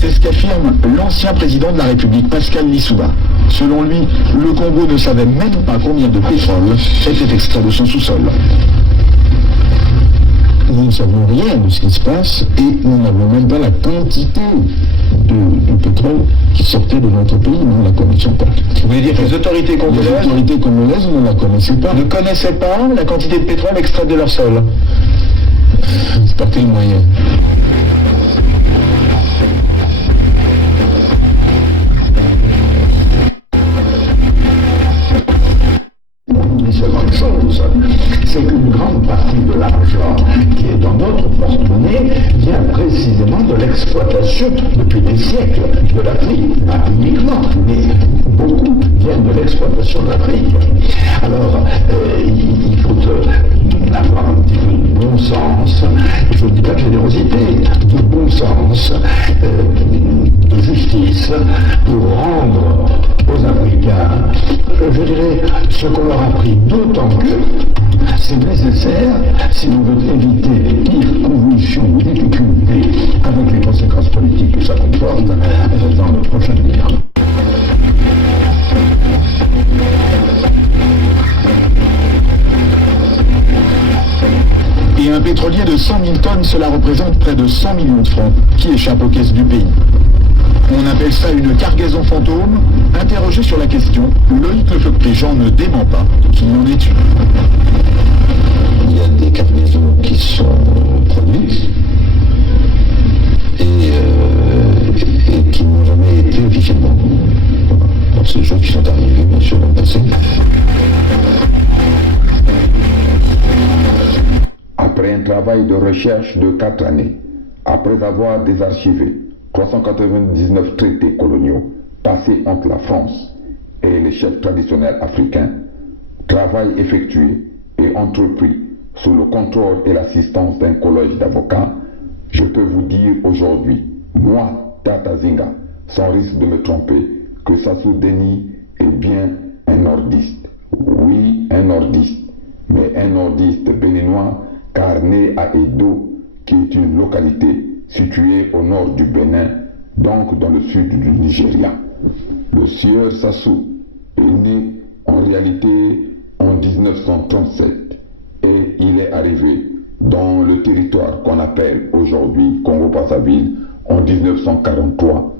C'est ce qu'affirme l'ancien président de la République, Pascal Lissouba. Selon lui, le Congo ne savait même pas combien de pétrole était extrait de son sous-sol. Nous ne savons rien de ce qui se passe et nous n'avons même pas la quantité de pétrole qui sortait de notre pays, nous ne la connaissions pas. Vous voulez dire que les autorités congolaises ne la connaissaient pas. Ne connaissaient pas la quantité de pétrole extraite de leur sol. Par quel moyen? Une seconde chose, c'est qu'une grande partie de l'argent qui est dans notre porte-monnaie vient précisément de l'exploitation depuis des siècles de l'Afrique, pas uniquement, mais beaucoup viennent de l'exploitation de l'Afrique. Alors, il faut avoir un petit peu de bon sens, je ne dis pas de générosité, de bon sens, de justice, pour rendre aux Africains, je dirais, ce qu'on leur a pris, d'autant que c'est nécessaire si l'on veut éviter les pires convulsions ou difficultés avec les conséquences politiques que ça comporte dans le prochain avenir. Et un pétrolier de 100 000 tonnes, cela représente près de 100 millions de francs qui échappent aux caisses du pays. On appelle ça une cargaison fantôme. Interrogé sur la question, Loïc Lefebvre-Préjean ne dément pas qu'il y en ait une. Il y a des cargaisons qui sont produites et qui n'ont jamais été officiellement. Donc c'est des choses qui sont arrivées, bien sûr, dans le passé. Après un travail de recherche de 4 années, après avoir désarchivé 399 traités coloniaux passés entre la France et les chefs traditionnels africains, travail effectué et entrepris sous le contrôle et l'assistance d'un collège d'avocats, je peux vous dire aujourd'hui, moi, Tata Zinga, sans risque de me tromper, que Sassou Deni est bien un nordiste. Oui, un nordiste, mais un nordiste béninois, car né à Edo, qui est une localité située au nord du Bénin, donc dans le sud du Nigeria. Le sieur Sassou est né en réalité en 1937 et il est arrivé dans le territoire qu'on appelle aujourd'hui Congo-Brazzaville en 1943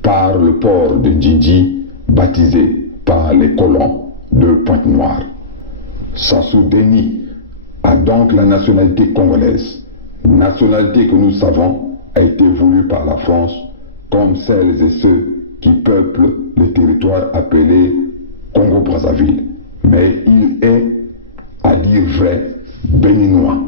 par le port de Djindji, baptisé par les colons de Pointe-Noire. Sassou Deni a donc la nationalité congolaise, nationalité que nous savons a été voulue par la France comme celles et ceux qui peuplent le territoire appelé Congo-Brazzaville. Mais il est, à dire vrai, béninois.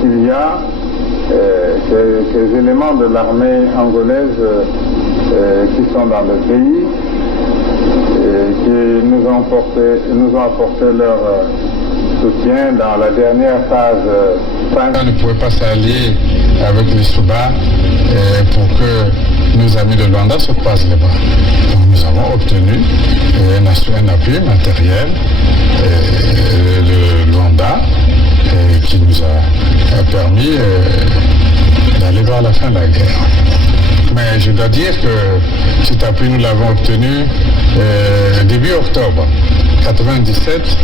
Qu'il y a quelques éléments de l'armée angolaise qui sont dans le pays et qui nous ont apporté leur soutien dans la dernière phase. On ne pouvait pas s'allier avec les Souba pour que nos amis de Luanda se croisent les bras. Donc nous avons obtenu un appui matériel de Luanda qui nous a permis d'aller vers la fin de la guerre. Mais je dois dire que cet appui, nous l'avons obtenu début octobre 1997,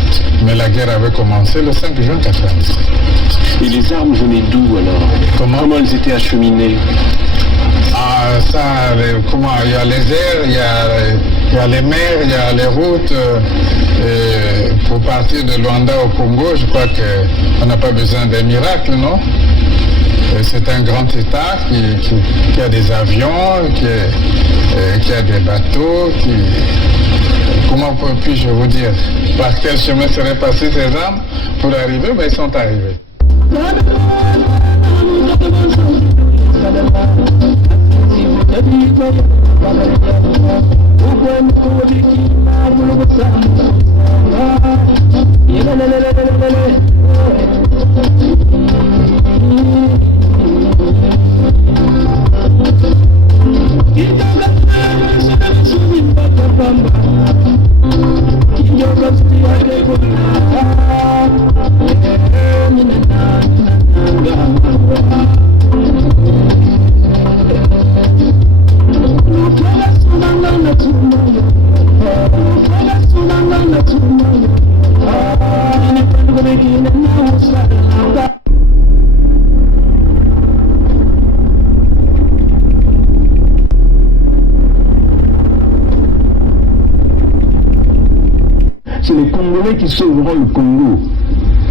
mais la guerre avait commencé le 5 juin 1997. Et les armes venaient d'où alors? Comment elles étaient acheminées? Ah, ça, il y a les airs, il y a les mers, il y a les routes. Pour partir de Luanda au Congo, je crois qu'on n'a pas besoin d'un miracle, non? C'est un grand État qui a des avions, qui a des bateaux, comment puis-je vous dire? Par quel chemin seraient passées ces armes pour arriver? Ben, ils sont arrivés. Congolais qui sauveront le Congo.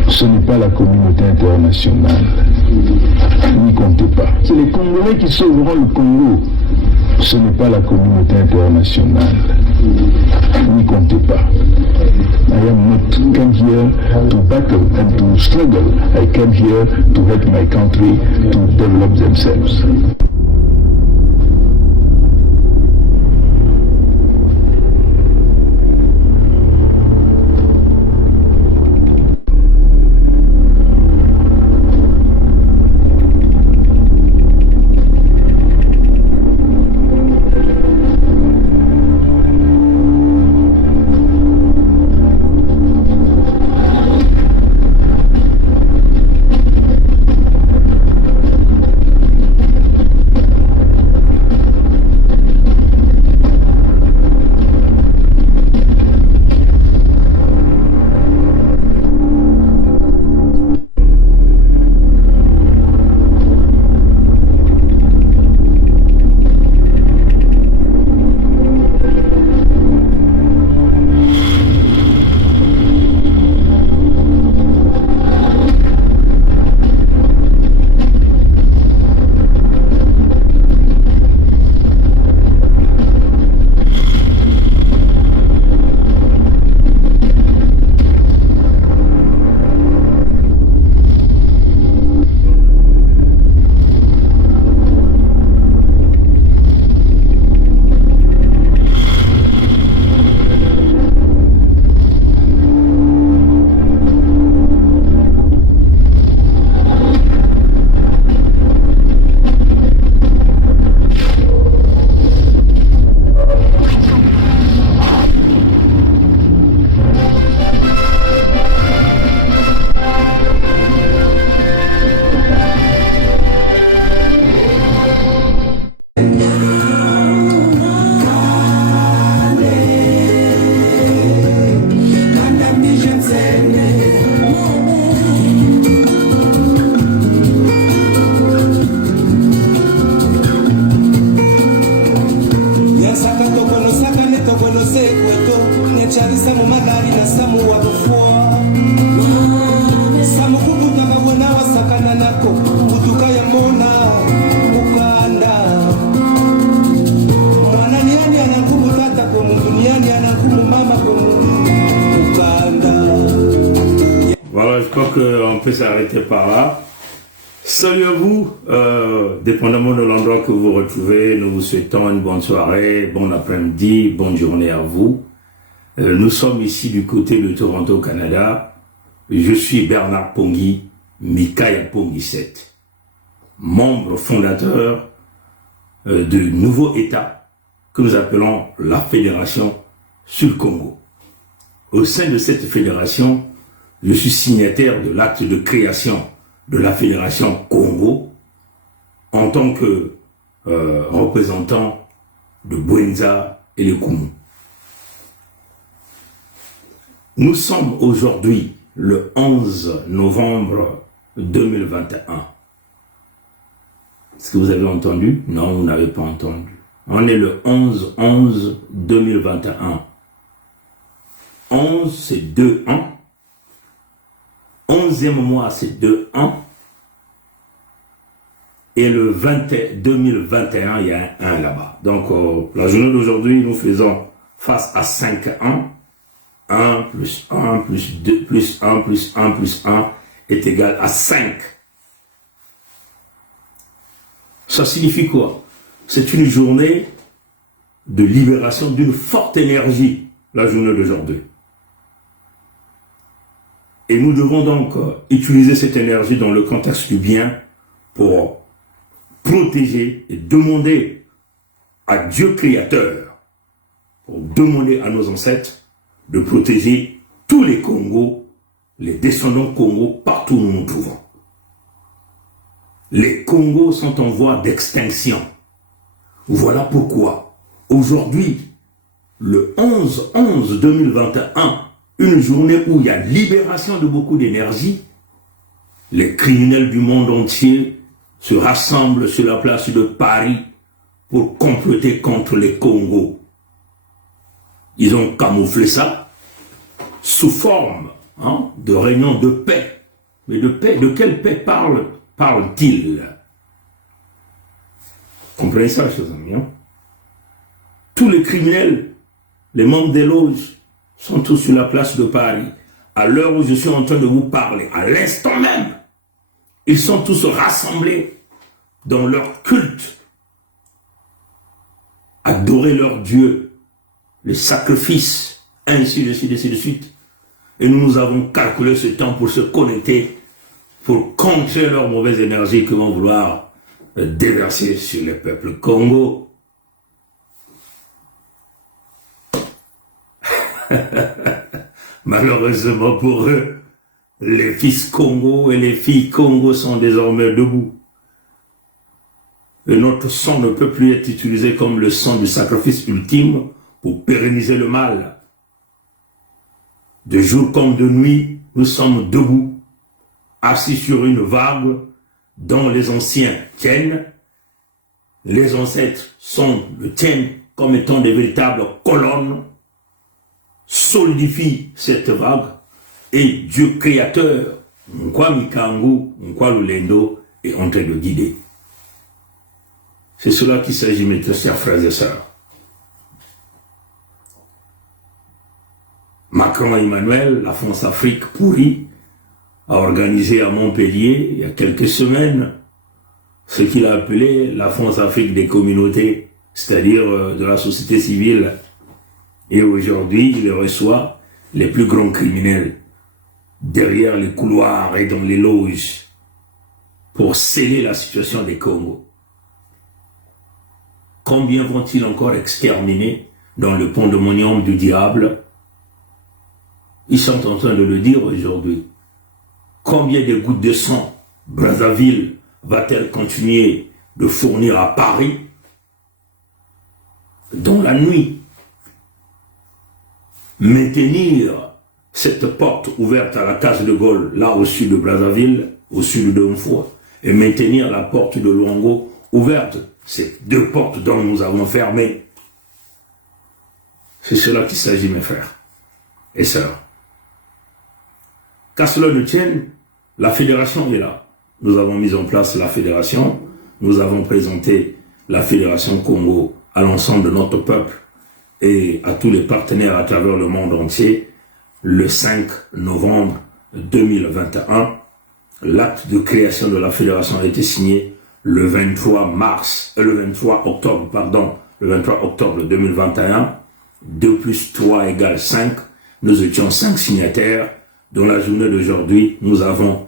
Ce n'est pas la communauté internationale. N'y comptez pas. C'est les Congolais qui sauveront le Congo. Ce n'est pas la communauté internationale. N'y comptez pas. I am not come here to battle and to struggle. I came here to help my country to develop themselves. Voilà, je crois qu'on peut s'arrêter par là. Salut à vous, dépendamment de l'endroit que vous retrouvez, nous vous souhaitons une bonne soirée, bon après-midi, bonne journée à vous. Nous sommes ici du côté de Toronto, Canada. Je suis Bernard Pongui, Mikaya Pongui 7, membre fondateur du nouveau État que nous appelons la Fédération Sud-Congo. Au sein de cette fédération, je suis signataire de l'acte de création de la Fédération Congo en tant que représentant de Bwenza et le Koumou. Nous sommes aujourd'hui le 11 novembre 2021. Est-ce que vous avez entendu? Non, vous n'avez pas entendu. On est le 11-11-2021. 11, c'est 2-1. 11e mois, c'est 2-1. Et le 2021, il y a un 1 là-bas. Donc, la journée d'aujourd'hui, nous faisons face à 5-1. 1 plus 1 plus 2 plus 1 plus 1 plus 1 est égal à 5. Ça signifie quoi? C'est une journée de libération d'une forte énergie, la journée d'aujourd'hui. Et nous devons donc utiliser cette énergie dans le contexte du bien pour protéger et demander à Dieu créateur, pour demander à nos ancêtres de protéger tous les Congos, les descendants Congo, partout où nous nous trouvons. Les Congos sont en voie d'extinction. Voilà pourquoi, aujourd'hui, le 11-11-2021, une journée où il y a libération de beaucoup d'énergie, les criminels du monde entier se rassemblent sur la place de Paris pour comploter contre les Congos. Ils ont camouflé ça sous forme de réunion de paix. Mais de paix, de quelle paix parle-t-il? Comprenez ça, chers amis. Tous les criminels, les membres des loges, sont tous sur la place de Paris. À l'heure où je suis en train de vous parler, à l'instant même, ils sont tous rassemblés dans leur culte, adorer leur Dieu, les sacrifices, ainsi de suite. Et nous avons calculé ce temps pour se connecter, pour contrer leur mauvaise énergie qu'ils vont vouloir déverser sur le peuple Congo. Malheureusement pour eux, les fils Congo et les filles Congo sont désormais debout. Et notre sang ne peut plus être utilisé comme le sang du sacrifice ultime pour pérenniser le mal. De jour comme de nuit, nous sommes debout, assis sur une vague dont les anciens tiennent. Les ancêtres le tiennent comme étant des véritables colonnes, solidifient cette vague et Dieu créateur, Nkwa Mikangu, Nkwa Lulendo, est en train de guider. C'est cela qu'il s'agit, mes très chers frères et sœurs. Macron Emmanuel, la France-Afrique pourrie, a organisé à Montpellier, il y a quelques semaines, ce qu'il a appelé la France-Afrique des communautés, c'est-à-dire de la société civile. Et aujourd'hui, il reçoit les plus grands criminels derrière les couloirs et dans les loges pour sceller la situation des Congo. Combien vont-ils encore exterminer dans le pandémonium du diable? Ils sont en train de le dire aujourd'hui. Combien de gouttes de sang Brazzaville va-t-elle continuer de fournir à Paris dans la nuit? Maintenir cette porte ouverte à la case de Gaulle, là au sud de Brazzaville, au sud de Mfoua, et maintenir la porte de Luango ouverte, ces deux portes dont nous avons fermé. C'est cela qu'il s'agit, mes frères et sœurs. Qu'à cela ne tienne, la fédération est là. Nous avons mis en place la fédération, nous avons présenté la fédération Congo à l'ensemble de notre peuple et à tous les partenaires à travers le monde entier le 5 novembre 2021. L'acte de création de la fédération a été signé le 23 octobre 2021. 2 plus 3 égale 5. Nous étions 5 signataires. Dans la journée d'aujourd'hui, nous avons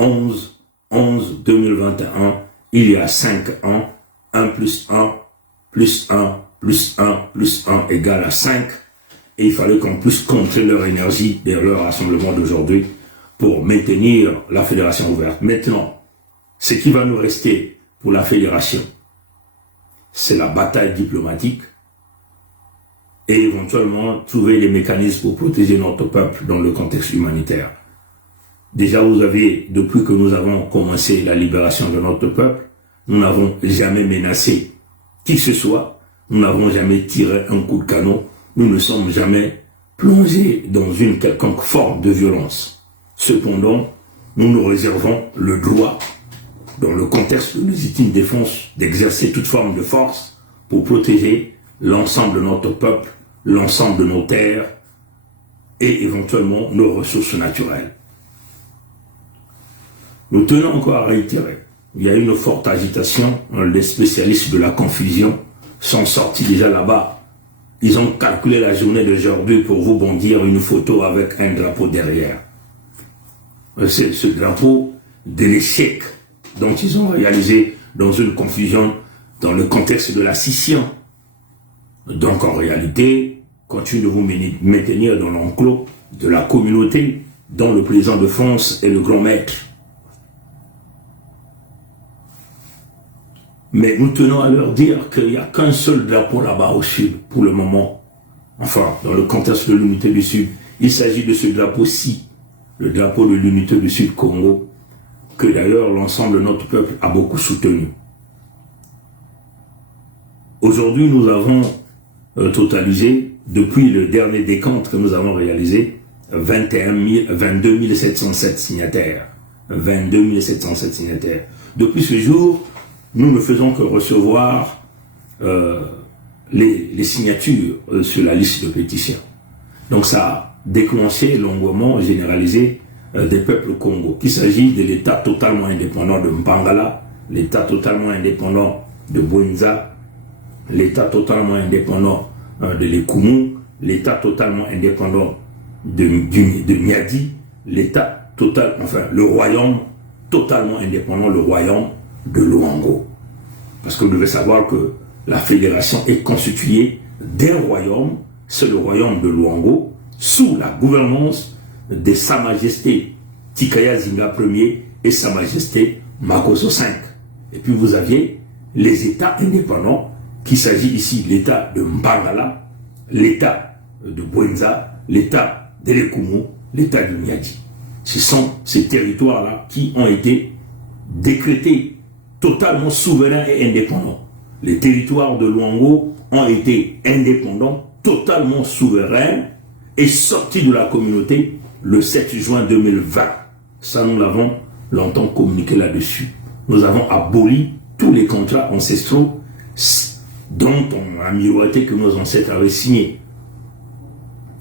11/11/2021. Il y a 5 ans, 1 plus 1 plus 1 plus 1 plus 1 égale à 5. Et il fallait qu'on puisse contrer leur énergie et leur rassemblement d'aujourd'hui pour maintenir la fédération ouverte. Maintenant, ce qui va nous rester pour la fédération, c'est la bataille diplomatique et éventuellement trouver les mécanismes pour protéger notre peuple dans le contexte humanitaire. Déjà, vous avez, depuis que nous avons commencé la libération de notre peuple, nous n'avons jamais menacé qui que ce soit, nous n'avons jamais tiré un coup de canon, nous ne sommes jamais plongés dans une quelconque forme de violence. Cependant, nous nous réservons le droit, dans le contexte de légitime défense, d'exercer toute forme de force pour protéger l'ensemble de notre peuple, l'ensemble de nos terres et éventuellement nos ressources naturelles. Nous tenons encore à réitérer, il y a une forte agitation, les spécialistes de la confusion sont sortis déjà là-bas. Ils ont calculé la journée d'aujourd'hui pour vous bondir une photo avec un drapeau derrière. C'est ce drapeau de l'échec dont ils ont réalisé dans une confusion dans le contexte de la scission. Donc en réalité, continuez de vous maintenir dans l'enclos de la communauté dont le président de France est le grand maître. Mais nous tenons à leur dire qu'il n'y a qu'un seul drapeau là-bas au sud pour le moment. Enfin, dans le contexte de l'unité du Sud, il s'agit de ce drapeau-ci, le drapeau de l'unité du Sud Congo, que d'ailleurs l'ensemble de notre peuple a beaucoup soutenu. Aujourd'hui, nous avons totalisé, depuis le dernier décompte que nous avons réalisé, 22 707 signataires. 22 707 signataires. Depuis ce jour, nous ne faisons que recevoir les signatures sur la liste de pétition. Donc ça a déclenché l'engouement généralisé des peuples Congo, qu'il s'agit de l'État totalement indépendant de Mpangala, l'État totalement indépendant de Bwenza, l'État totalement indépendant de l'Ekumu, l'État totalement indépendant de Niadi, l'État total, enfin le royaume totalement indépendant, le royaume de Luango. Parce que vous devez savoir que la fédération est constituée d'un royaume, c'est le royaume de Luango, sous la gouvernance de Sa Majesté Tikaya Zinga Ier et Sa Majesté Makoso V. Et puis vous aviez les États indépendants, qu'il s'agit ici de l'État de Mbangala, l'État de Bwenza, l'État de l'Ekumu, l'État de Niadi. Ce sont ces territoires-là qui ont été décrétés totalement souverains et indépendants. Les territoires de Luango ont été indépendants, totalement souverains et sortis de la communauté le 7 juin 2020. Ça, nous l'avons longtemps communiqué là-dessus. Nous avons aboli tous les contrats ancestraux dont on a miroité que nos ancêtres avaient signés.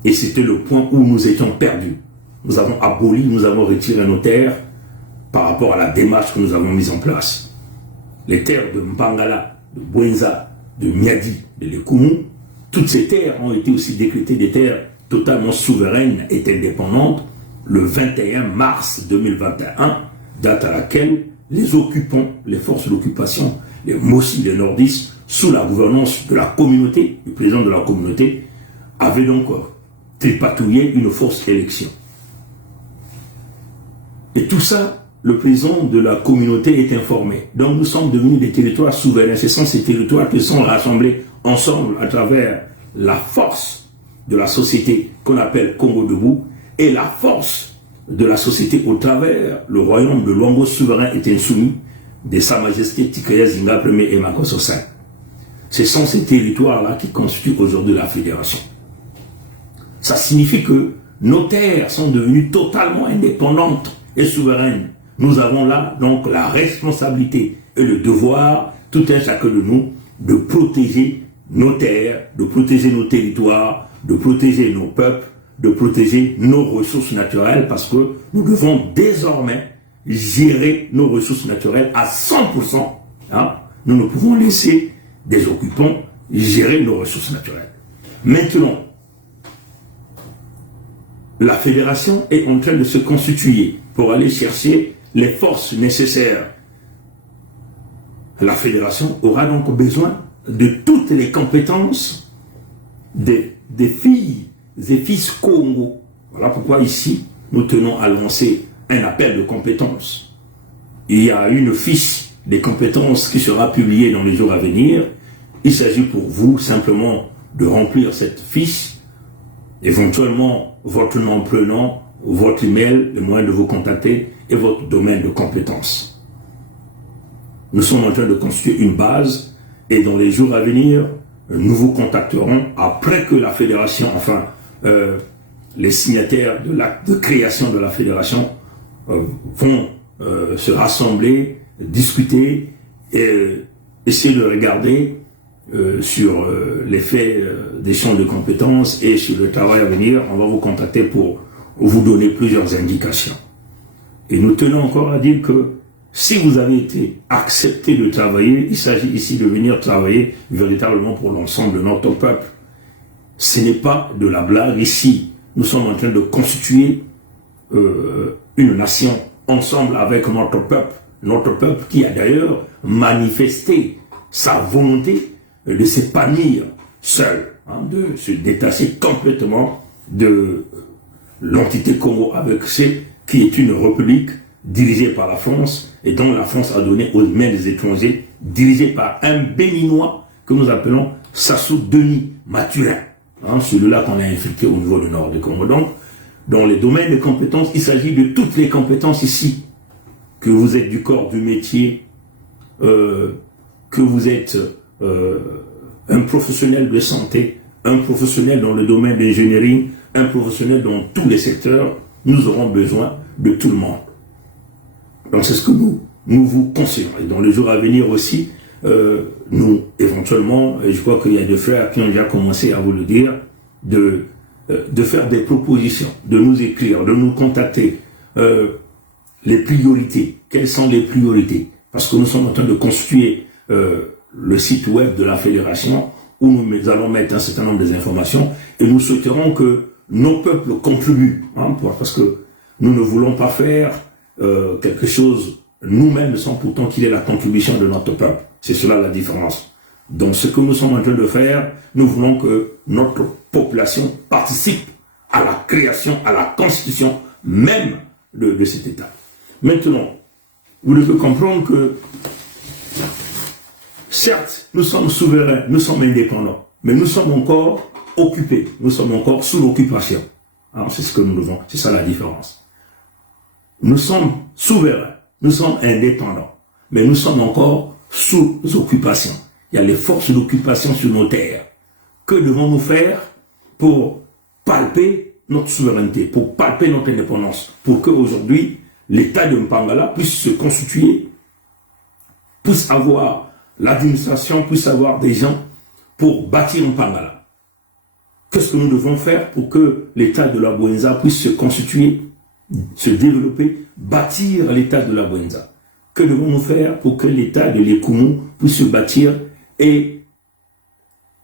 Et c'était le point où nous étions perdus. Nous avons aboli, nous avons retiré nos terres par rapport à la démarche que nous avons mise en place. Les terres de Mpangala, de Bwenza, de Niadi, de l'Ekumu, toutes ces terres ont été aussi décrétées des terres totalement souveraines et indépendantes le 21 mars 2021, date à laquelle les occupants, les forces d'occupation, les Mossi, les nordistes, sous la gouvernance de la communauté, du président de la communauté, avaient donc tripatouillé une fausse élection. Et tout ça, le président de la communauté est informé. Donc nous sommes devenus des territoires souverains. Ce sont ces territoires qui sont rassemblés ensemble à travers la force de la société qu'on appelle Congo Debout et la force de la société au travers le royaume de Luango souverain et insoumis de Sa Majesté Tikaya Zinga Ier et Makoso V. Ce sont ces territoires-là qui constituent aujourd'hui la fédération. Ça signifie que nos terres sont devenues totalement indépendantes et souveraines. Nous avons là donc la responsabilité et le devoir, tout un chacun de nous, de protéger nos terres, de protéger nos territoires, de protéger nos peuples, de protéger nos ressources naturelles, parce que nous devons désormais gérer nos ressources naturelles à 100%. Hein? Nous ne pouvons laisser des occupants gérer nos ressources naturelles. Maintenant, la fédération est en train de se constituer pour aller chercher les forces nécessaires. La fédération aura donc besoin de toutes les compétences des filles et fils Congo. Voilà pourquoi ici, nous tenons à lancer un appel de compétences. Il y a une fiche des compétences qui sera publiée dans les jours à venir. Il s'agit pour vous simplement de remplir cette fiche, éventuellement votre nom, prénom, votre email, le moyen de vous contacter et votre domaine de compétences. Nous sommes en train de constituer une base et dans les jours à venir, nous vous contacterons après que la fédération, enfin les signataires de l'acte de création de la fédération vont se rassembler, discuter et essayer de regarder sur les faits d'échange de compétences et sur le travail à venir. On va vous contacter pour vous donner plusieurs indications. Et nous tenons encore à dire que si vous avez été accepté de travailler, il s'agit ici de venir travailler véritablement pour l'ensemble de notre peuple. Ce n'est pas de la blague ici. Nous sommes en train de constituer une nation ensemble avec notre peuple qui a d'ailleurs manifesté sa volonté de s'épanouir seul, hein, de se détacher complètement de l'entité Congo avec ce qui est une république dirigée par la France et dont la France a donné aux mains des étrangers, dirigée par un Béninois que nous appelons Sassou Denis Mathurin, hein, celui-là qu'on a infiltré au niveau du nord du Congo. Donc, dans les domaines de compétences, il s'agit de toutes les compétences ici, que vous êtes du corps du métier, que vous êtes un professionnel de santé, un professionnel dans le domaine de l'ingénierie, un professionnel dans tous les secteurs, nous aurons besoin de tout le monde. Donc c'est ce que nous vous conseillons. Et dans les jours à venir aussi, nous, éventuellement, et je crois qu'il y a des frères qui ont déjà commencé à vous le dire, de faire des propositions, de nous écrire, de nous contacter. Les priorités. Quelles sont les priorités? Parce que nous sommes en train de constituer le site web de la fédération où nous allons mettre un certain nombre d'informations et nous souhaiterons que nos peuples contribuent. Hein, parce que nous ne voulons pas faire quelque chose nous-mêmes sans pourtant qu'il y ait la contribution de notre peuple. C'est cela la différence. Donc ce que nous sommes en train de faire, nous voulons que notre population participe à la création, à la constitution même de cet État. Maintenant, vous devez comprendre que, certes, nous sommes souverains, nous sommes indépendants, mais nous sommes encore occupés, nous sommes encore sous l'occupation. C'est ce que nous devons, c'est ça la différence. Nous sommes souverains, nous sommes indépendants, mais nous sommes encore sous occupation. Il y a les forces d'occupation sur nos terres. Que devons-nous faire pour palper notre souveraineté, pour palper notre indépendance, pour qu'aujourd'hui, l'État de Mpangala puisse se constituer, puisse avoir l'administration, puisse avoir des gens pour bâtir Mpangala. Qu'est-ce que nous devons faire pour que l'État de la Bouenza puisse se constituer, se développer, bâtir l'État de la Bouenza? Que devons-nous faire pour que l'État de l'Ekoumou puisse se bâtir et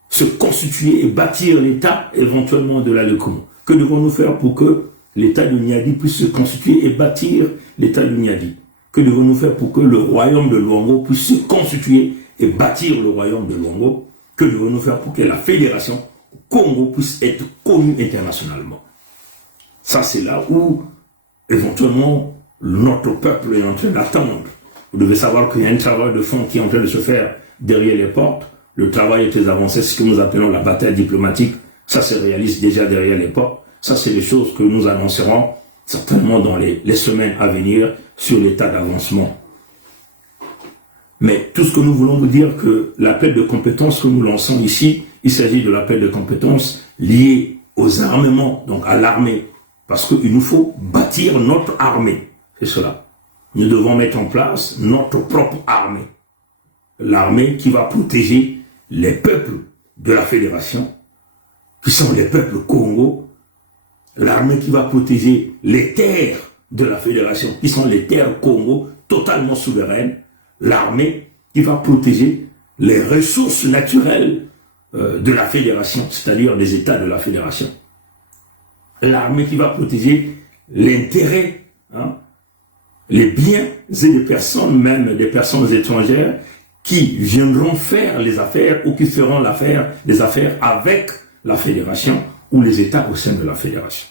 se constituer et bâtir l'État éventuellement de la Lekoumou? Que devons-nous faire pour que l'État de Niadi puisse se constituer et bâtir l'État de Niadi? Que devons-nous faire pour que le royaume de Luango puisse se constituer et bâtir le royaume de Luango? Que devons-nous faire pour que la fédération Congo puisse être connue internationalement? Ça, c'est là où, éventuellement, notre peuple est en train d'attendre. Vous devez savoir qu'il y a un travail de fond qui est en train de se faire derrière les portes. Le travail est très avancé, ce que nous appelons la bataille diplomatique. Ça se réalise déjà derrière les portes. Ça, c'est des choses que nous annoncerons certainement dans les semaines à venir sur l'état d'avancement. Mais tout ce que nous voulons vous dire, que l'appel de compétences que nous lançons ici, il s'agit de l'appel de compétences lié aux armements, donc à l'armée. Parce qu'il nous faut bâtir notre armée. C'est cela. Nous devons mettre en place notre propre armée. L'armée qui va protéger les peuples de la fédération, qui sont les peuples Congo. L'armée qui va protéger les terres de la fédération, qui sont les terres Congo, totalement souveraines. L'armée qui va protéger les ressources naturelles de la fédération, c'est-à-dire des États de la fédération. L'armée qui va protéger l'intérêt, les biens et les personnes, même des personnes étrangères, qui viendront faire les affaires ou qui feront les affaires avec la fédération ou les États au sein de la fédération.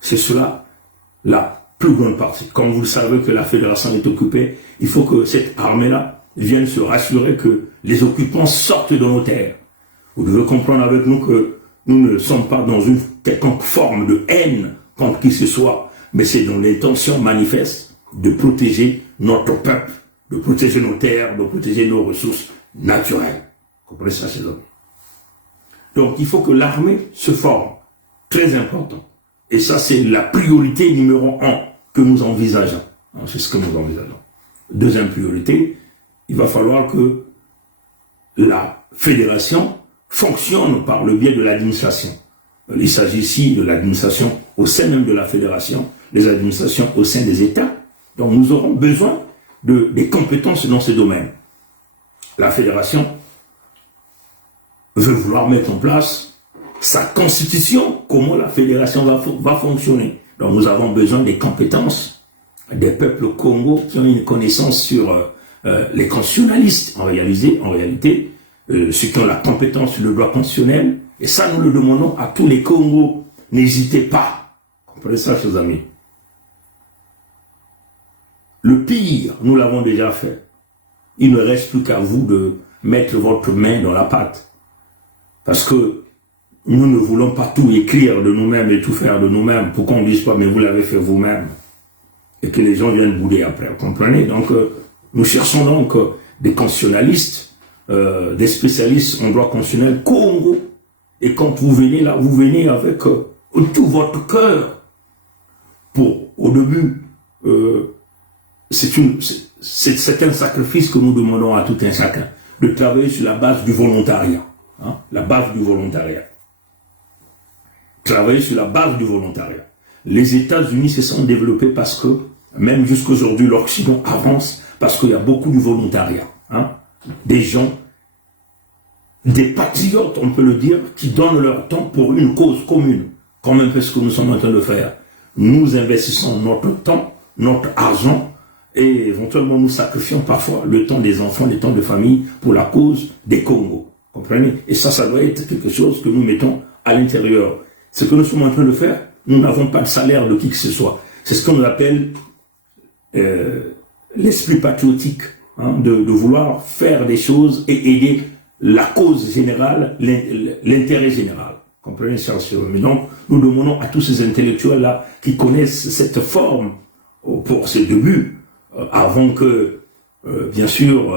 C'est cela la plus grande partie. Comme vous le savez que la fédération est occupée, il faut que cette armée-là vienne se rassurer que les occupants sortent de nos terres. Vous devez comprendre avec nous que nous ne sommes pas dans une quelconque forme de haine contre qui que ce soit, mais c'est dans l'intention manifeste de protéger notre peuple, de protéger nos terres, de protéger nos ressources naturelles. Vous comprenez ça, ces hommes? Donc, il faut que l'armée se forme. Très important. Et ça, c'est la priorité numéro 1 que nous envisageons. C'est ce que nous envisageons. Deuxième priorité, il va falloir que la fédération fonctionne par le biais de l'administration. Il s'agit ici de l'administration au sein même de la fédération, des administrations au sein des États. Donc, nous aurons besoin des compétences dans ces domaines. La fédération veut vouloir mettre en place sa constitution, comment la fédération va fonctionner. Donc nous avons besoin des compétences des peuples Congo qui ont une connaissance sur les constitutionnalistes en réalité ceux qui ont la compétence sur le droit constitutionnel. Et ça, nous le demandons à tous les Congos. N'hésitez pas. Comprenez ça, chers amis. Le pire, nous l'avons déjà fait. Il ne reste plus qu'à vous de mettre votre main dans la pâte. Parce que nous ne voulons pas tout écrire de nous-mêmes et tout faire de nous-mêmes pour qu'on ne dise pas, mais vous l'avez fait vous-même. Et que les gens viennent bouder après, vous comprenez? Donc, nous cherchons donc des constitutionnalistes, des spécialistes en droit constitutionnel Congo, Et quand vous venez là, vous venez avec tout votre cœur. Au début, c'est un sacrifice que nous demandons à tout un chacun, de travailler sur la base du volontariat. Hein, la base du volontariat. Travailler sur la base du volontariat. Les États-Unis se sont développés parce que, même jusqu'aujourd'hui, l'Occident avance parce qu'il y a beaucoup de volontariat. Hein, des gens, des patriotes, on peut le dire, qui donnent leur temps pour une cause commune, comme un peu ce que nous sommes en train de faire. Nous investissons notre temps, notre argent, et éventuellement nous sacrifions parfois le temps des enfants, le temps de famille, pour la cause des Congos. Comprenez? Et ça doit être quelque chose que nous mettons à l'intérieur. Ce que nous sommes en train de faire, nous n'avons pas de salaire de qui que ce soit. C'est ce qu'on appelle l'esprit patriotique, hein, de vouloir faire des choses et aider la cause générale, l'intérêt général. Comprenez, chers sœurs? Mais donc, nous demandons à tous ces intellectuels-là qui connaissent cette forme pour ces débuts, avant que, bien sûr,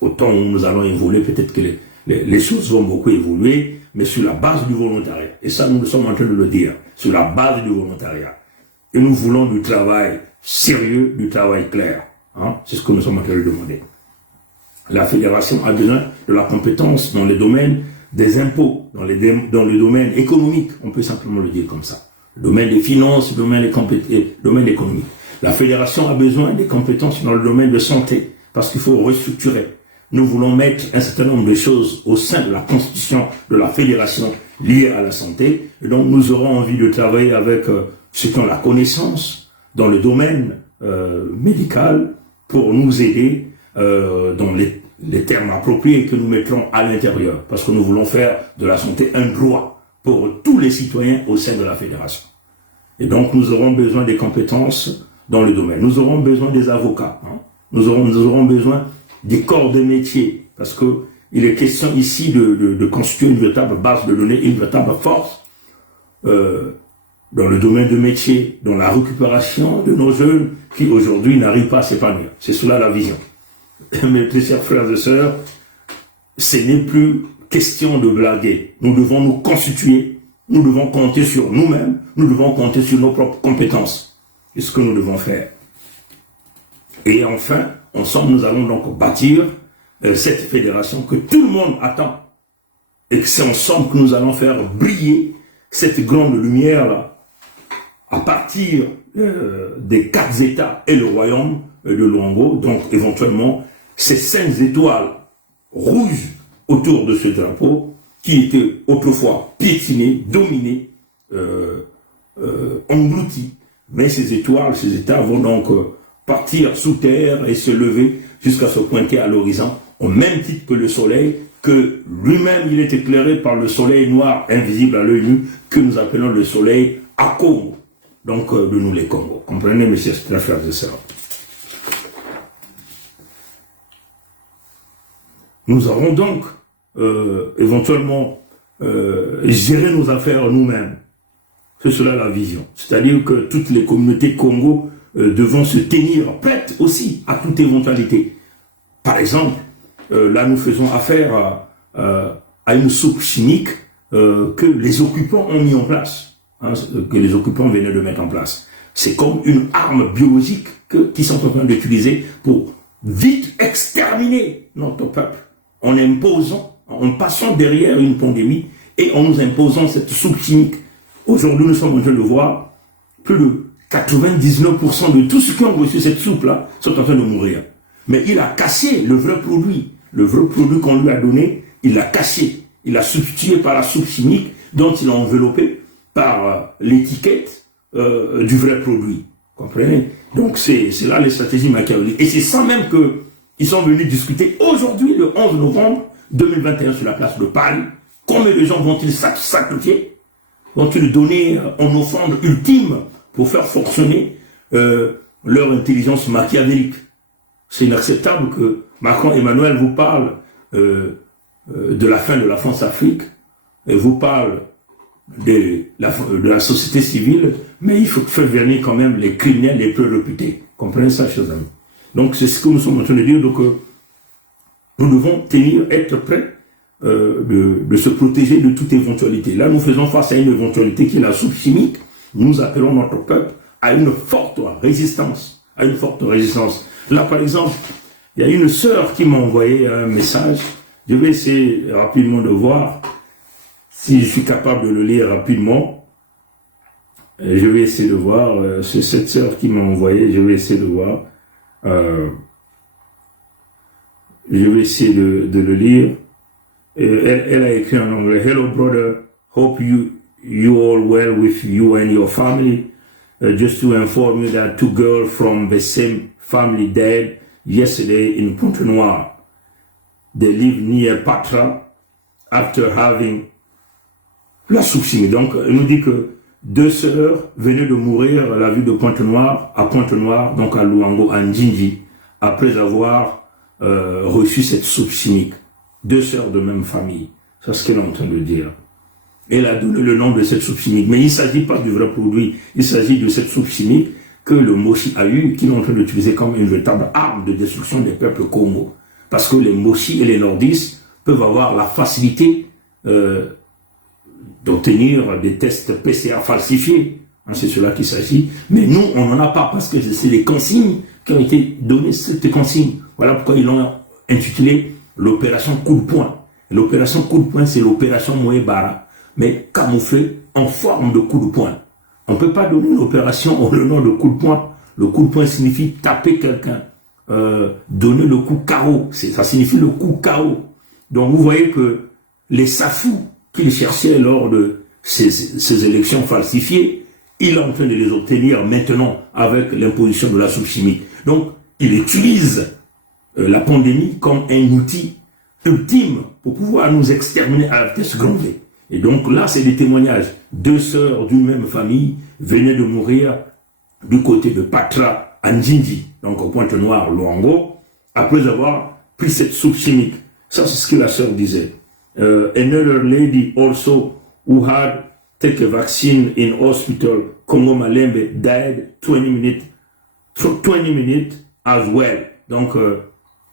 au temps où nous allons évoluer, peut-être que les choses vont beaucoup évoluer, mais sur la base du volontariat. Et ça, nous sommes en train de le dire, sur la base du volontariat. Et nous voulons du travail sérieux, du travail clair. Hein? C'est ce que nous sommes en train de demander. La fédération a besoin de la compétence dans les domaines des impôts, dans le domaine économique, on peut simplement le dire comme ça. Le domaine des finances, le domaine économique. La fédération a besoin des compétences dans le domaine de santé, parce qu'il faut restructurer. Nous voulons mettre un certain nombre de choses au sein de la constitution de la fédération liées à la santé. Et donc nous aurons envie de travailler avec ceux qui ont la connaissance dans le domaine médical pour nous aider dans les termes appropriés que nous mettrons à l'intérieur. Parce que nous voulons faire de la santé un droit pour tous les citoyens au sein de la fédération. Et donc nous aurons besoin des compétences dans le domaine. Nous aurons besoin des avocats. Hein. Nous aurons besoin des corps de métier, parce que il est question ici de constituer une véritable base de données, une véritable force dans le domaine de métier, dans la récupération de nos jeunes qui aujourd'hui n'arrivent pas à s'épanouir. C'est cela la vision. Mes très chers frères et sœurs, ce n'est plus question de blaguer. Nous devons nous constituer, nous devons compter sur nous-mêmes, nous devons compter sur nos propres compétences. C'est ce que nous devons faire. Et enfin, ensemble, nous allons donc bâtir cette fédération que tout le monde attend. Et que c'est ensemble que nous allons faire briller cette grande lumière-là à partir des 4 États et le royaume de Luango. Donc, éventuellement, ces 5 étoiles rouges autour de ce drapeau qui étaient autrefois piétinés, dominés, engloutis. Mais ces étoiles, ces États vont donc partir sous terre et se lever jusqu'à se pointer à l'horizon, au même titre que le soleil, que lui-même il est éclairé par le soleil noir invisible à l'œil nu, que nous appelons le soleil Akongo, donc de nous les Congos. Comprenez, mes chers frères et sœurs. Nous avons donc éventuellement gérer nos affaires nous-mêmes. C'est cela la vision. C'est-à-dire que toutes les communautés Congo devront se tenir prêtes aussi à toute éventualité. Par exemple, là nous faisons affaire à une soupe chimique que les occupants ont mis en place, hein, que les occupants venaient de mettre en place. C'est comme une arme biologique qu'ils sont en train d'utiliser pour vite exterminer notre peuple en imposant, en passant derrière une pandémie et en nous imposant cette soupe chimique. Aujourd'hui, nous sommes en train de voir plus de 99% de tous ceux qui ont reçu cette soupe-là sont en train de mourir. Mais il a caché le vrai produit qu'on lui a donné, il l'a caché. Il l'a substitué par la soupe chimique dont il a enveloppé par l'étiquette du vrai produit. Comprenez? Donc c'est là les stratégies machiavéliques. Et c'est ça même qu'ils sont venus discuter aujourd'hui, le 11 novembre 2021, sur la place de Paris. Combien de gens vont-ils sacrifier? Vont-ils donner en offrande ultime pour faire fonctionner leur intelligence machiavélique? C'est inacceptable que Macron Emmanuel vous parle de la fin de la France-Afrique, et vous parle de la société civile, mais il faut faire venir quand même les criminels les plus réputés. Comprenez ça, chers amis? Donc c'est ce que nous sommes en train de dire. Donc nous devons être prêts de se protéger de toute éventualité. Là, nous faisons face à une éventualité qui est la soupe chimique. Nous appelons notre peuple à une forte résistance. Là, par exemple, il y a une sœur qui m'a envoyé un message. Je vais essayer rapidement de voir si je suis capable de le lire rapidement. Je vais essayer de voir. C'est cette sœur qui m'a envoyé. Je vais essayer de voir. Je vais essayer de le lire. Elle a écrit en anglais. Hello brother, hope you all well with you and your family. Just to inform you that 2 girls from the same family died yesterday in Pointe-Noire. They live near Patra after having la soupe chimique. Donc, elle nous dit que 2 sœurs venaient de mourir à la ville de Pointe-Noire, donc à Luango, à Ndjinji, après avoir reçu cette soupe chimique. 2 sœurs de même famille. C'est ce qu'elle est en train de dire. Elle a donné le nom de cette soupe chimique. Mais il ne s'agit pas du vrai produit. Il s'agit de cette soupe chimique que le Moshi a eu, qu'il est en train d'utiliser comme une véritable arme de destruction des peuples Congo. Parce que les Moshi et les Nordistes peuvent avoir la facilité d'obtenir des tests PCR falsifiés. C'est cela qu'il s'agit. Mais nous, on n'en a pas parce que c'est les consignes qui ont été données, cette consigne. Voilà pourquoi ils l'ont intitulé l'opération coup de poing. L'opération coup de poing, c'est l'opération Moebara, mais camouflée en forme de coup de poing. On ne peut pas donner une opération le nom de coup de poing. Le coup de poing signifie taper quelqu'un, donner le coup KO. Ça signifie le coup KO. Donc vous voyez que les safous qu'il cherchait lors de ces élections falsifiées, il est en train de les obtenir maintenant avec l'imposition de la soupe chimique. Donc il utilise la pandémie comme un outil ultime pour pouvoir nous exterminer à la vitesse grand V. Et donc là, c'est des témoignages. 2 sœurs d'une même famille venaient de mourir du côté de Patra, à Ndjinji, donc au Pointe-Noire, Luango, après avoir pris cette soupe chimique. Ça, c'est ce que la sœur disait. Another lady also who had taken a vaccine in hospital, Congo Malembe, died 20 minutes as well. Donc,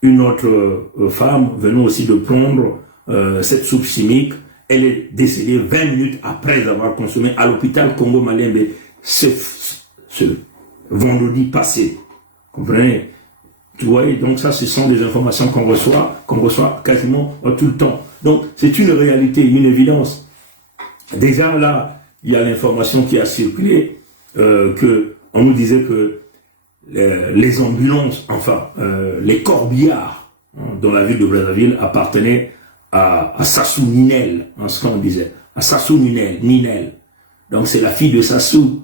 une autre femme venant aussi de prendre cette soupe chimique, elle est décédée 20 minutes après avoir consommé à l'hôpital Congo Malembe ce vendredi passé. Comprenez? Tu vois, donc ça, ce sont des informations qu'on reçoit quasiment tout le temps. Donc, c'est une réalité, une évidence. Déjà, là, il y a l'information qui a circulé, on nous disait que les ambulances, les corbillards dans la ville de Brazzaville appartenaient à Sassou Ninel, ce qu'on disait, à Sassou Ninel. Donc c'est la fille de Sassou.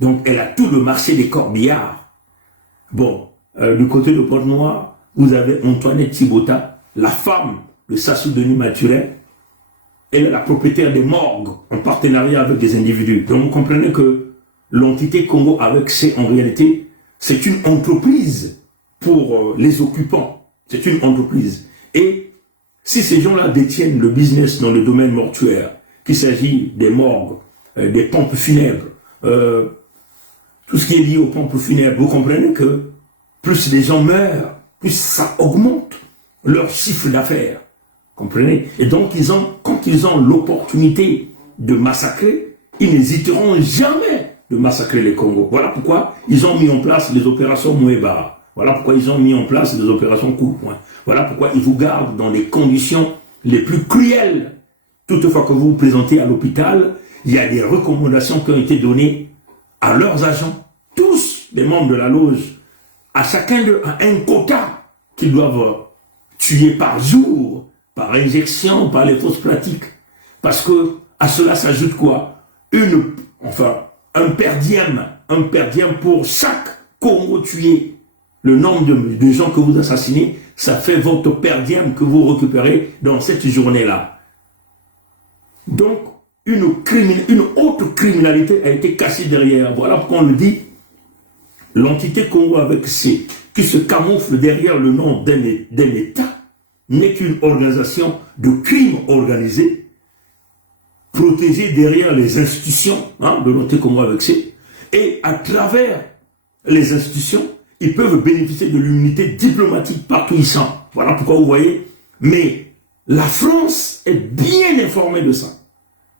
Donc elle a tout le marché des corbillards. Bon, du côté de Pointe-Noire, vous avez Antoinette Thibota, la femme de Sassou Denis Maturin. Elle est la propriétaire des morgues en partenariat avec des individus. Donc vous comprenez que l'entité Congo avec C, en réalité, c'est une entreprise pour les occupants. C'est une entreprise. Et si ces gens-là détiennent le business dans le domaine mortuaire, qu'il s'agit des morgues, des pompes funèbres, tout ce qui est lié aux pompes funèbres, vous comprenez que plus les gens meurent, plus ça augmente leur chiffre d'affaires. Comprenez? Et donc, quand ils ont l'opportunité de massacrer, ils n'hésiteront jamais de massacrer les Congos. Voilà pourquoi ils ont mis en place les opérations Moebara. Voilà pourquoi ils ont mis en place des opérations coup de poing. Voilà pourquoi ils vous gardent dans les conditions les plus cruelles. Toutefois que vous vous présentez à l'hôpital, il y a des recommandations qui ont été données à leurs agents, tous les membres de la loge, à chacun d'eux un quota qu'ils doivent tuer par jour, par injection, par les fausses pratiques. Parce que à cela s'ajoute quoi? Un per diem pour chaque Congo tué. Le nombre de gens que vous assassinez, ça fait votre per diem que vous récupérez dans cette journée-là. Donc, une autre criminalité a été cachée derrière. Voilà pourquoi on le dit, l'entité Congo avec C, qui se camoufle derrière le nom d'un État, n'est qu'une organisation de crime organisé, protégée derrière les institutions de l'entité Congo avec C, et à travers les institutions, ils peuvent bénéficier de l'immunité diplomatique partout où ils sont. Voilà pourquoi vous voyez, mais La France est bien informée de ça.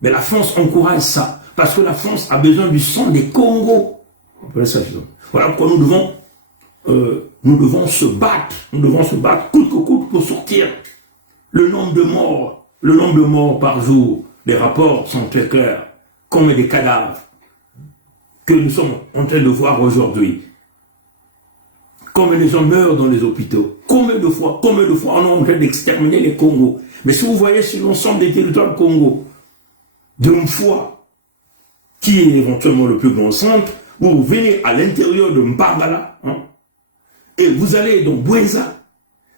Mais la France encourage ça. Parce que la France a besoin du sang des Congos. Voilà pourquoi nous devons se battre. Nous devons se battre coûte que coûte pour sortir le nombre de morts. Le nombre de morts par jour. Les rapports sont très clairs. Combien de cadavres que nous sommes en train de voir aujourd'hui. Combien de gens meurent dans les hôpitaux. Combien de fois on est en train d'exterminer les Congos. Mais si vous voyez sur l'ensemble des territoires du Congo, d'une fois, qui est éventuellement le plus grand centre, vous venez à l'intérieur de Mpangala, hein, et vous allez dans Bouenza,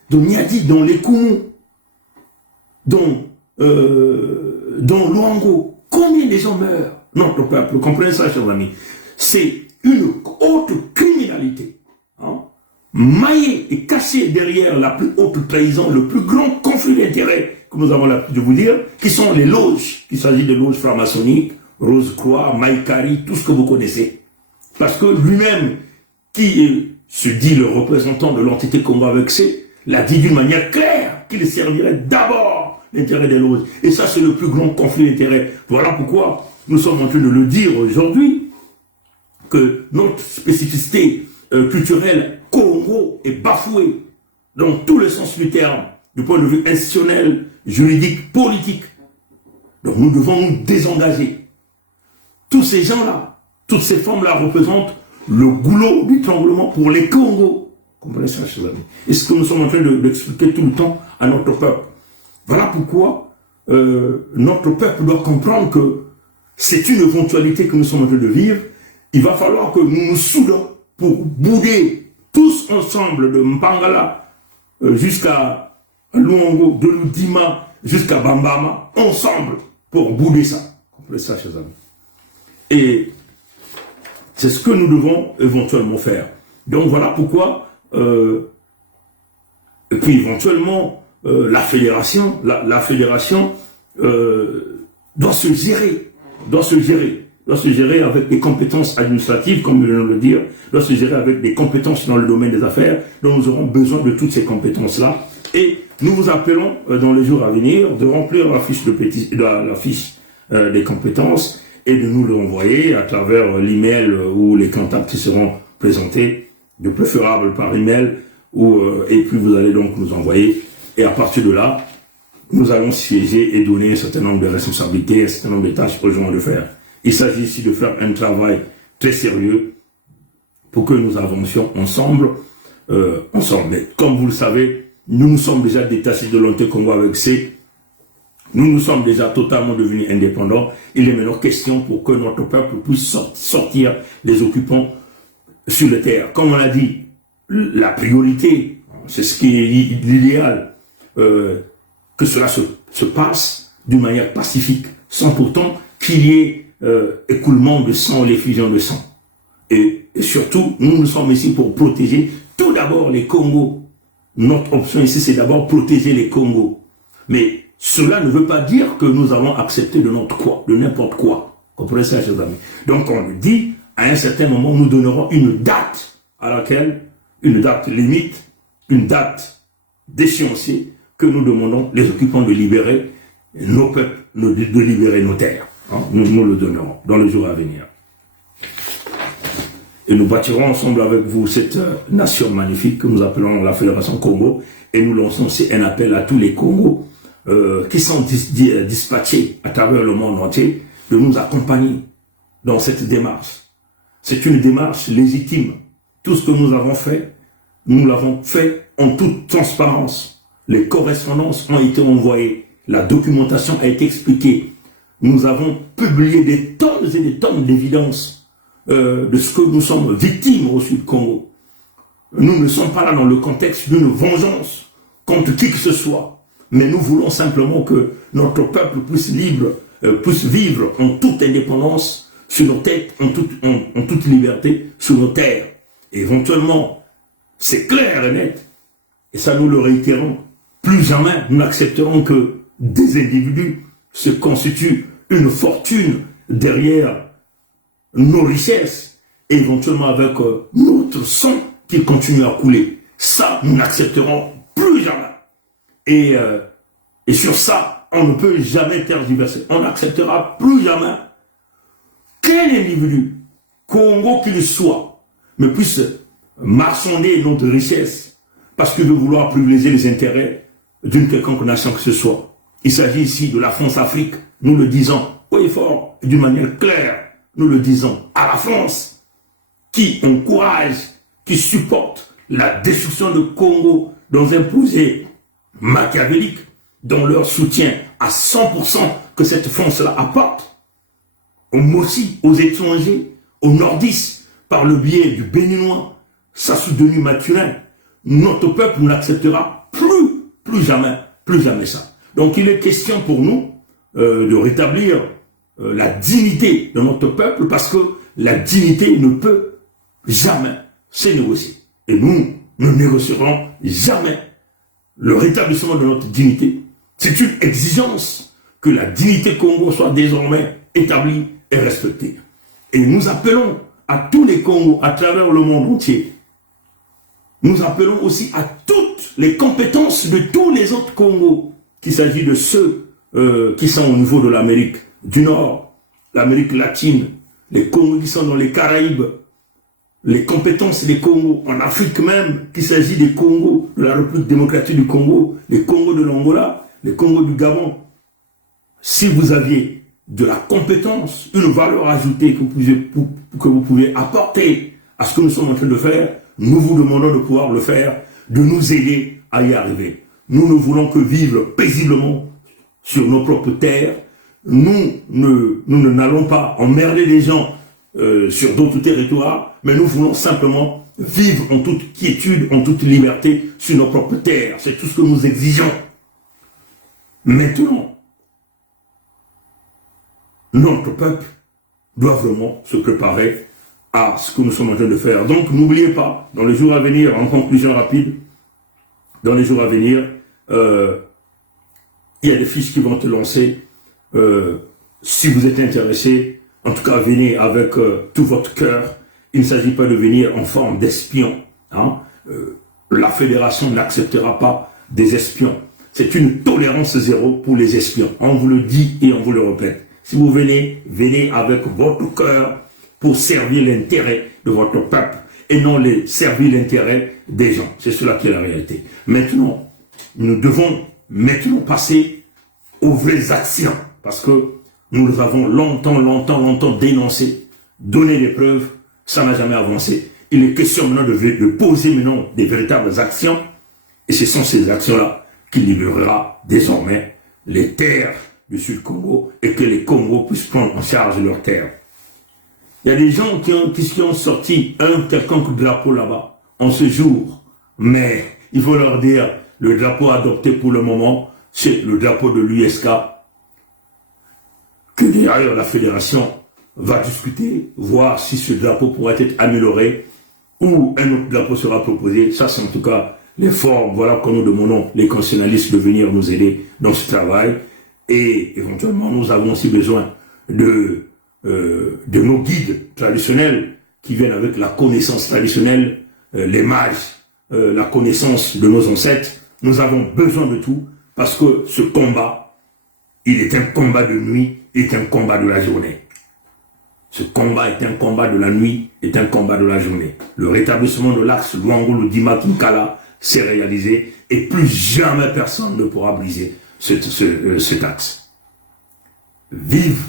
dans Niadi, dans les Koumou, dans Luango. Combien de gens meurent? Notre peuple, comprenez ça, chers amis. C'est une haute criminalité, hein, maillée et cachée derrière la plus haute trahison, le plus grand conflit d'intérêts que nous avons l'habitude de vous dire, qui sont les loges, qu'il s'agit de loges franc-maçonniques, Rose-Croix, Maïkari, tout ce que vous connaissez. Parce que lui-même, qui se dit le représentant de l'entité Congo avec C, l'a dit d'une manière claire qu'il servirait d'abord l'intérêt des loges. Et ça, c'est le plus grand conflit d'intérêts. Voilà pourquoi nous sommes en train de le dire aujourd'hui, que notre spécificité culturelle Congo est bafouée dans tous les sens du terme, du point de vue institutionnel, juridique, politique. Donc nous devons nous désengager. Tous ces gens-là, toutes ces formes-là représentent le goulot du tremblement pour les Congos. Comprenez ça, chers amis? Et ce que nous sommes en train d'expliquer tout le temps à notre peuple. Voilà pourquoi notre peuple doit comprendre que c'est une éventualité que nous sommes en train de vivre. Il va falloir que nous nous soudons pour bouder tous ensemble de Mpangala jusqu'à Luango, de Ludima jusqu'à Bambama, ensemble pour bouder ça. Comprenez ça, chers amis? Et c'est ce que nous devons éventuellement faire. Donc voilà pourquoi, et puis éventuellement, la fédération doit se gérer avec des compétences administratives, comme je viens de le dire, doit se gérer avec des compétences dans le domaine des affaires, dont nous aurons besoin de toutes ces compétences-là. Et nous vous appelons dans les jours à venir de remplir la fiche des compétences et de nous le renvoyer à travers l'email ou les contacts qui seront présentés, de préférable par email, et puis vous allez donc nous envoyer. Et à partir de là, nous allons siéger et donner un certain nombre de responsabilités, un certain nombre de tâches aux gens de faire. Il s'agit ici de faire un travail très sérieux pour que nous avancions ensemble. Mais comme vous le savez, nous sommes déjà détachés de l'entité Congo avec C. Nous sommes déjà totalement devenus indépendants. Il est maintenant question pour que notre peuple puisse sortir les occupants sur les terres. Comme on l'a dit, la priorité, c'est ce qui est l'idéal, que cela se passe d'une manière pacifique, sans pourtant qu'il y ait écoulement de sang ou l'effusion de sang. Et surtout, nous sommes ici pour protéger tout d'abord les Congos. Notre option ici, c'est d'abord protéger les Congos. Mais cela ne veut pas dire que nous allons accepter de n'importe quoi. Comprenez ça, chers amis? Donc on le dit, à un certain moment, nous donnerons une date à laquelle, une date limite, une date d'échéancier, que nous demandons les occupants de libérer nos peuples, de libérer nos terres. Nous le donnerons dans les jours à venir. Et nous bâtirons ensemble avec vous cette nation magnifique que nous appelons la Fédération Congo. Et nous lançons aussi un appel à tous les Congos qui sont dispatchés à travers le monde entier de nous accompagner dans cette démarche. C'est une démarche légitime. Tout ce que nous avons fait, nous l'avons fait en toute transparence. Les correspondances ont été envoyées. La documentation a été expliquée. Nous avons publié des tonnes et des tonnes d'évidences de ce que nous sommes victimes au Sud-Congo. Nous ne sommes pas là dans le contexte d'une vengeance contre qui que ce soit. Mais nous voulons simplement que notre peuple puisse vivre en toute indépendance sur nos têtes, en toute liberté sur nos terres. Et éventuellement, c'est clair et net, et ça nous le réitérons, plus jamais nous n'accepterons que des individus se constituent une fortune derrière nos richesses, et éventuellement avec notre sang qui continue à couler. Ça, nous n'accepterons plus jamais. Et Et sur ça, on ne peut jamais tergiverser. On n'acceptera plus jamais qu'un individu, Congo qu'il soit, ne puisse marchander notre richesse parce qu'il veut vouloir privilégier les intérêts d'une quelconque nation que ce soit. Il s'agit ici de la France-Afrique. Nous le disons haut et fort et d'une manière claire. Nous le disons à la France qui encourage, qui supporte la destruction de Congo dans un projet machiavélique dont leur soutien à 100% que cette France-là apporte aux Mossi, aux étrangers, aux nordistes, par le biais du Béninois, Sassou Denis Mathurin. Notre peuple n'acceptera plus jamais ça. Donc il est question pour nous de rétablir la dignité de notre peuple parce que la dignité ne peut jamais se négocier. Et nous ne négocierons jamais le rétablissement de notre dignité. C'est une exigence que la dignité Congo soit désormais établie et respectée. Et nous appelons à tous les Congos à travers le monde entier. Nous appelons aussi à toutes les compétences de tous les autres Congos, qu'il s'agit de ceux qui sont au niveau de l'Amérique du Nord, l'Amérique latine, les Congos qui sont dans les Caraïbes, les compétences des Congos en Afrique même, qu'il s'agit des Congos de la République démocratique du Congo, les Congos de l'Angola, les Congos du Gabon. Si vous aviez de la compétence, une valeur ajoutée que vous pouvez apporter à ce que nous sommes en train de faire, nous vous demandons de pouvoir le faire, de nous aider à y arriver. Nous ne voulons que vivre paisiblement sur nos propres terres. Nous n'allons pas emmerder les gens sur d'autres territoires, mais nous voulons simplement vivre en toute quiétude, en toute liberté sur nos propres terres. C'est tout ce que nous exigeons. Maintenant, notre peuple doit vraiment se préparer à ce que nous sommes en train de faire. Donc, n'oubliez pas, dans les jours à venir, en conclusion rapide, dans les jours à venir, il y a des fiches qui vont te lancer. Si vous êtes intéressé, en tout cas, venez avec tout votre cœur. Il ne s'agit pas de venir en forme d'espion. Hein. La fédération n'acceptera pas des espions. C'est une tolérance zéro pour les espions. On vous le dit et on vous le répète. Si vous venez, venez avec votre cœur pour servir l'intérêt de votre peuple et non servir l'intérêt des gens. C'est cela qui est la réalité. Maintenant, nous devons maintenant passer aux vraies actions parce que nous les avons longtemps dénoncées, donné des preuves, ça n'a jamais avancé. Il est question maintenant de poser maintenant des véritables actions et ce sont ces actions-là qui libérera désormais les terres du Sud-Congo et que les Congos puissent prendre en charge leurs terres. Il y a des gens qui ont sorti un quelconque drapeau là-bas en ce jour, mais il faut leur dire le drapeau adopté pour le moment, c'est le drapeau de l'USK que d'ailleurs la fédération va discuter, voir si ce drapeau pourrait être amélioré ou un autre drapeau sera proposé. Ça, c'est en tout cas les formes. Voilà que nous demandons les constitutionnalistes de venir nous aider dans ce travail. Et éventuellement, nous avons aussi besoin de nos guides traditionnels qui viennent avec la connaissance traditionnelle, les mages, la connaissance de nos ancêtres. Nous avons besoin de tout parce que ce combat, il est un combat de nuit, il est un combat de la journée. Ce combat est un combat de la nuit, est un combat de la journée. Le rétablissement de l'axe Luango-Lodima-Kinkala s'est réalisé et plus jamais personne ne pourra briser cet axe. Vive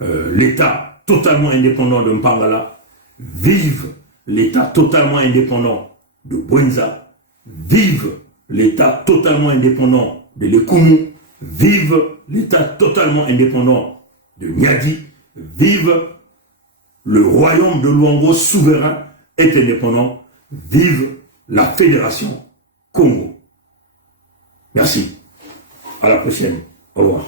l'État totalement indépendant de Mpangala, vive l'État totalement indépendant de Bwenza, vive l'État totalement indépendant de Lekumu, vive l'État totalement indépendant de Niadi, vive le royaume de Luango souverain et indépendant, vive la Fédération Congo. Merci. À la prochaine. Au revoir.